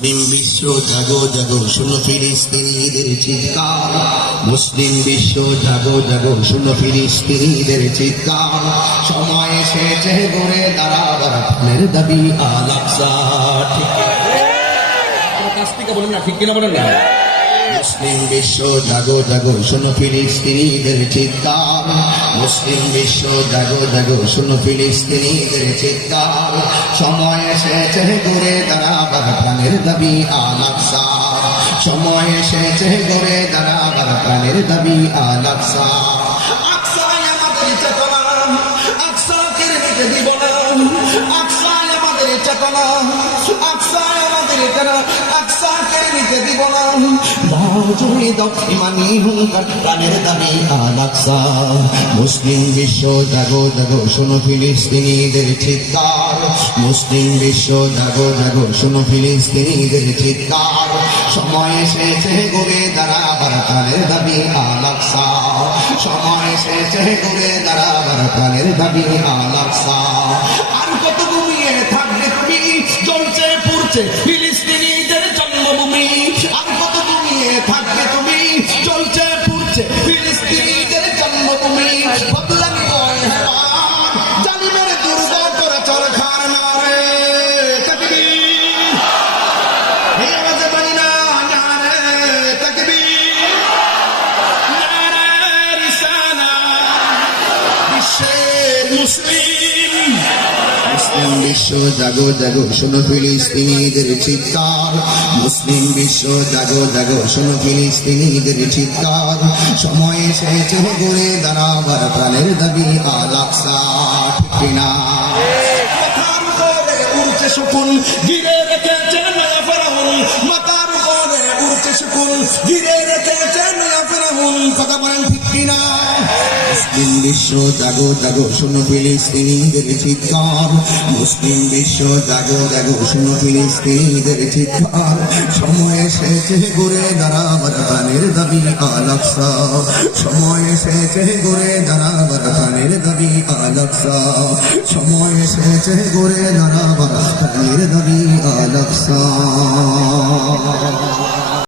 মুসলিম বিশ্ব জাগো জাগো শুনো ফিলিস্তিনিদের চিৎকার। মুসলিম বিশ্ব জাগো জাগো শুনো ফিলিস্তিনিদের চিৎকার। সময় এসেছে গড়ে দাঁড়াবার প্রাণের দাবি আল আকসা। ঠিক বলেন না, ঠিক কিনা বলেন না? মুসলিম বিশ্ব জাগো জাগো শুনো ফিলিস্তিনিদের চিৎকার। মুসলিম বিশ্ব জাগো জাগো শুনো ফিলিস্তিনিদের চিৎকার। সময় এসেছে গড়ে দাঁড়াবার প্রাণের দাবি আল আকসা। সময় এসেছে গড়ে দাঁড়াবার প্রাণের দাবি আল আকসা। আকসায় আমাদের চেতনা, আকসাকে রেখে দিব না। আকসায় আমাদের চেতনা, আকসায় আমাদের চেতনা, আকসাকে নিতে দিব না। বাজুই দক্ষিমানি হুঙ্কার প্রাণের দাবি আল আকসা। মুসলিম বিশ্ব জাগো জাগো শুনো ফিলিস্তিনিদের চিৎকার। মুসলিম বিশ্ব জাগো জাগো শুনো ফিলিস্তিনিদের চিৎকার। সময় এসেছে গড়ে দাঁড়াবার প্রাণের দাবি আল আকসা। সময় এসেছে গড়ে দাঁড়াবার প্রাণের দাবি আল আকসা। আর কত ঘুমিয়ে থাকবে তুমি, জ্বলছে পুড়ছে ফিলিস্তিনিদের জন্মভূমি। আর কত ঘুমিয়ে থাকবে তুমি, জ্বলছে পুড়ছে ফিলিস্তিনিদের জন্মভূমি। বদলানি বয় হেবার জালিমের দুর্গ করে চরখার নারে তাকবীর। এই আওয়াজে বলি না নারে তাকবীর, নারে রিসালাত। বিশ্বের মুসলিম, মুসলিম বিশ্ব জাগো জাগো শুনো ফিলিস্তিনিদের চিৎকার। মুসলিম বিশ্ব জাগো জাগো শুনো ফিলিস্তিনিদের চিৎকার। সময় এসেছে গড়ে দাঁড়াবার প্রাণের দাবি আল আকসা। ঠিক কিনা? মাথার উপরে উড়ছে শকুন, ঘিরে রেখেছে নয়া ফেরাউন। মাথার উপরে উড়ছে শকুন, ঘিরে রেখেছে নয়া ফেরাউন। কথা বলেন ঠিক কিনা? মুসলিম বিশ্ব জাগো জাগো শুনো ফিলিস্তিনিদের চিৎকার। মুসলিম বিশ্ব জাগো জাগো শুনো ফিলিস্তিনিদের চিৎকার। সময় এসেছে গড়ে দাঁড়াবার প্রাণের দাবি আল আকসা। সময় এসেছে গড়ে দাঁড়াবার প্রাণের দাবি আল আকসা। সময় এসেছে গড়ে দাঁড়াবার প্রাণের দাবি আল আকসা।